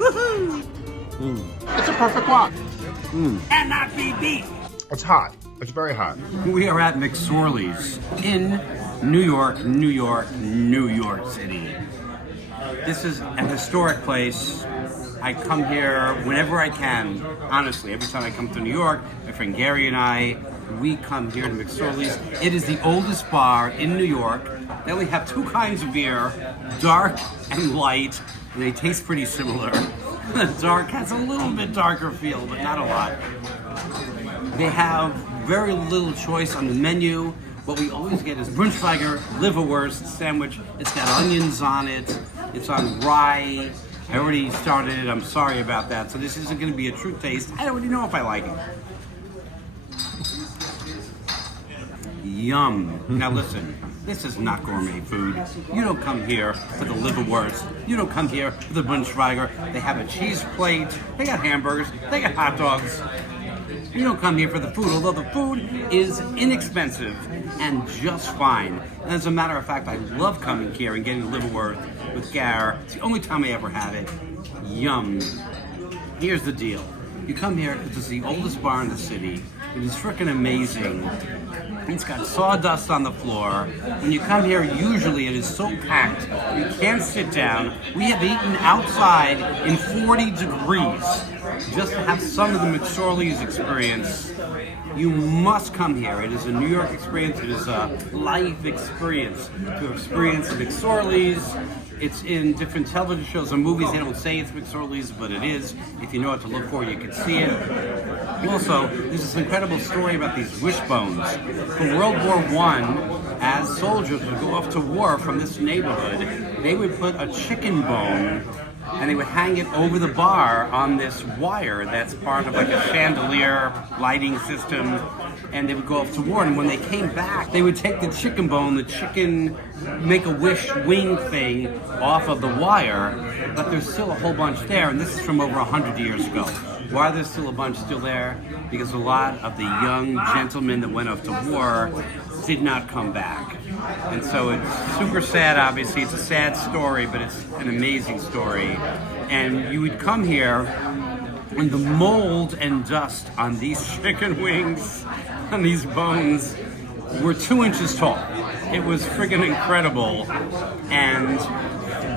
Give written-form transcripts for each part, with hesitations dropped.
It's a perfect wok. And not be beat. It's hot. It's very hot. We are at McSorley's in New York, New York, New York City. This is an historic place. I come here whenever I can. Honestly, every time I come to New York, my friend Gary and I, we come here to McSorley's. It is the oldest bar in New York. They only have two kinds of beer, dark and light, and they taste pretty similar. The dark has a little bit darker feel, but not a lot. They have very little choice on the menu. What we always get is Brunschweiger liverwurst sandwich. It's got onions on it. It's on rye. I already started it. I'm sorry about that. So this isn't going to be a true taste. I already know if I like it. Yum. Now listen, this is not gourmet food. You don't come here for the liverwurst. You don't come here for the Brunschweiger. They have a cheese plate. They got hamburgers. They got hot dogs. You don't come here for the food, although the food is inexpensive and just fine. And as a matter of fact, I love coming here and getting liverwurst with Gar. It's the only time I ever have it. Yum. Here's the deal. You come here because it's the oldest bar in the city. It is freaking amazing. It's got sawdust on the floor. When you come here, usually it is so packed, you can't sit down. We have eaten outside in 40 degrees just to have some of the McSorley's experience. You must come here. It is a New York experience. It is a life experience to experience McSorley's. It's in different television shows and movies. They don't say it's McSorley's, but it is. If you know what to look for, you can see it. Also, there's this incredible story about these wishbones. For World War I, as soldiers would go off to war from this neighborhood, they would put a chicken bone and they would hang it over the bar on this wire that's part of like a chandelier lighting system, and they would go off to war. And when they came back, they would take the chicken bone, the chicken make-a-wish wing thing off of the wire, but there's still a whole bunch there, and this is from over 100 years ago. Why there's still a bunch still there? Because a lot of the young gentlemen that went off to war did not come back. And so it's super sad, obviously. It's a sad story, but it's an amazing story. And you would come here, and the mold and dust on these chicken wings, on these bones, were 2 inches tall. It was friggin' incredible. And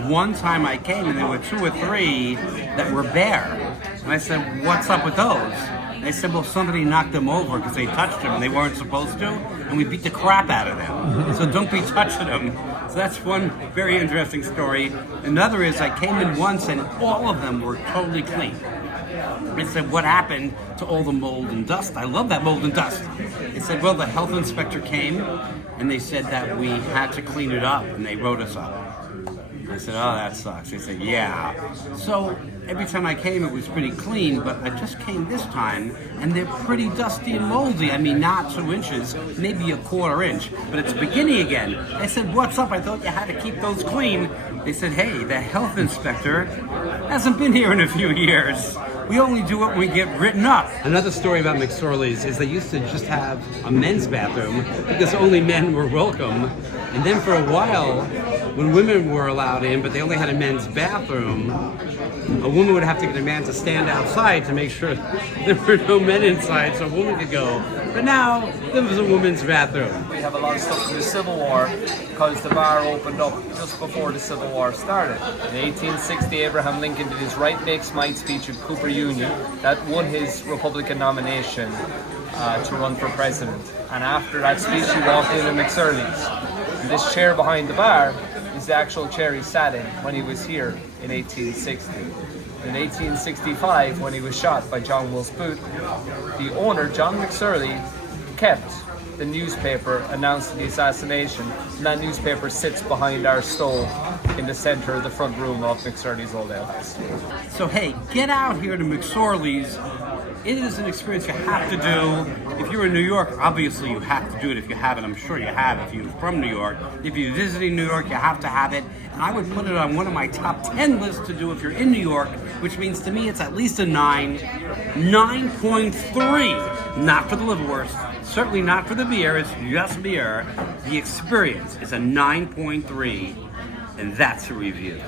one time I came, and there were 2 or 3 that were bare. And I said, what's up with those? They said, well, somebody knocked them over because they touched them and they weren't supposed to, and we beat the crap out of them. So don't be touching them. So that's one very interesting story. Another is I came in once and all of them were totally clean. I said, what happened to all the mold and dust? I love that mold and dust. They said, well, the health inspector came and they said that we had to clean it up, and they wrote us up. I said, oh, that sucks. They said, yeah. So every time I came, it was pretty clean, but I just came this time, and they're pretty dusty and moldy. I mean, not 2 inches, maybe a quarter inch, but it's beginning again. I said, what's up? I thought you had to keep those clean. They said, hey, the health inspector hasn't been here in a few years. We only do it when we get written up. Another story about McSorley's is they used to just have a men's bathroom because only men were welcome. And then for a while, when women were allowed in, but they only had a men's bathroom, a woman would have to get a man to stand outside to make sure there were no men inside so a woman could go. But now, there was a woman's bathroom. We have a lot of stuff from the Civil War because the bar opened up just before the Civil War started. In 1860, Abraham Lincoln did his Right Makes Might speech at Cooper Union. That won his Republican nomination to run for president. And after that speech, he walked into McSorley's. And this chair behind the bar is the actual chair he sat in when he was here in 1860. In 1865, when he was shot by John Wilkes Booth, the owner, John McSorley, kept the newspaper announcing the assassination, and that newspaper sits behind our stove in the center of the front room of McSorley's old house. So hey, get out here to McSorley's. It is an experience you have to do. If you're in New York, obviously you have to do it if you haven't. I'm sure you have if you're from New York. If you're visiting New York, you have to have it. And I would put it on one of my top 10 lists to do if you're in New York, which means to me it's at least a 9. 9.3. Not for the liverwurst. Certainly not for the beer. It's just beer. The experience is a 9.3. And that's a review.